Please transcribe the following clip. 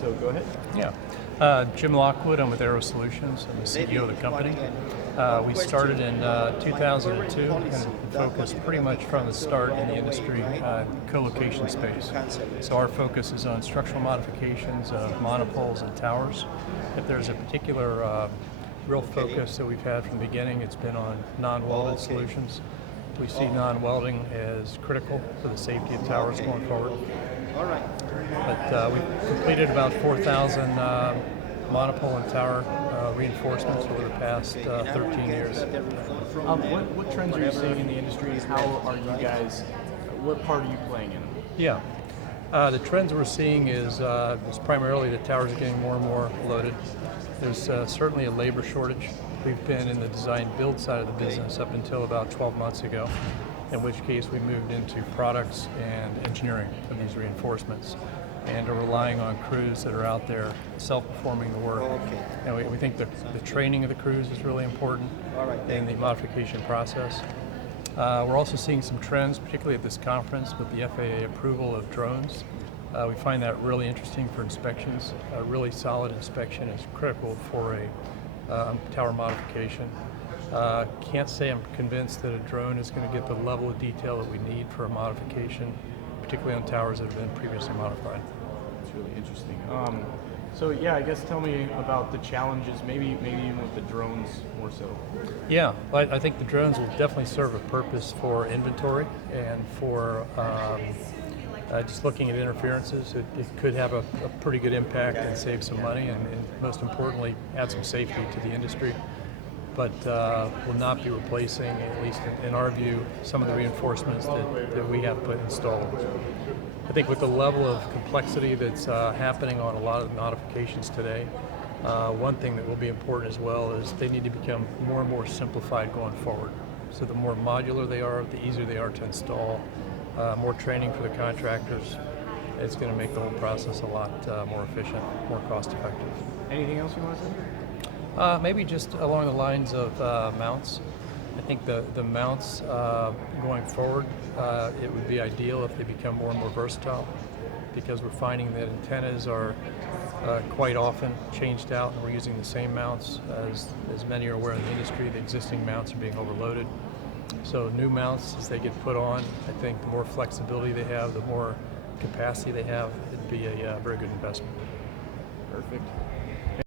so go ahead. Yeah. Jim Lockwood, I'm with Aero Solutions. I'm the CEO of the company. We started in 2002 and focused pretty much from the start in the industry co-location space. So our focus is on structural modifications of monopoles and towers. If there's a particular real focus that we've had from the beginning, it's been on non-welded solutions. We see non-welding as critical for the safety of towers going forward. But we've completed about 4,000 monopole and tower reinforcements over the past 13 years. What trends are you seeing in the industry? How are you guys, what part are you playing in? Yeah. The trends we're seeing is primarily the towers are getting more and more loaded. There's certainly a labor shortage. We've been in the design build side of the business up until about 12 months ago, in which case we moved into products and engineering of these reinforcements and are relying on crews that are out there self-performing the work. And we think the training of the crews is really important in the modification process. We're also seeing some trends, particularly at this conference with the FAA approval of drones. We find that really interesting for inspections. A really solid inspection is critical for a tower modification. Can't say I'm convinced that a drone is going to get the level of detail that we need for a modification, particularly on towers that have been previously modified. It's really interesting. So yeah, I guess tell me about the challenges, maybe even with the drones more so. Yeah, I think the drones will definitely serve a purpose for inventory and for just looking at interferences. It could have a pretty good impact and save some money and most importantly add some safety to the industry, but will not be replacing, at least in our view, some of the reinforcements that we have put installed. I think with the level of complexity that's happening on a lot of the modifications today, one thing that will be important as well is they need to become more and more simplified going forward. So the more modular they are, the easier they are to install, more training for the contractors. It's going to make the whole process a lot more efficient, more cost effective. Anything else you want to say? Maybe just along the lines of mounts. I think the mounts going forward, it would be ideal if they become more and more versatile, because we're finding that antennas are quite often changed out and we're using the same mounts. As many are aware in the industry, the existing mounts are being overloaded. So new mounts, as they get put on, I think the more flexibility they have, the more capacity they have, it'd be a very good investment. Perfect.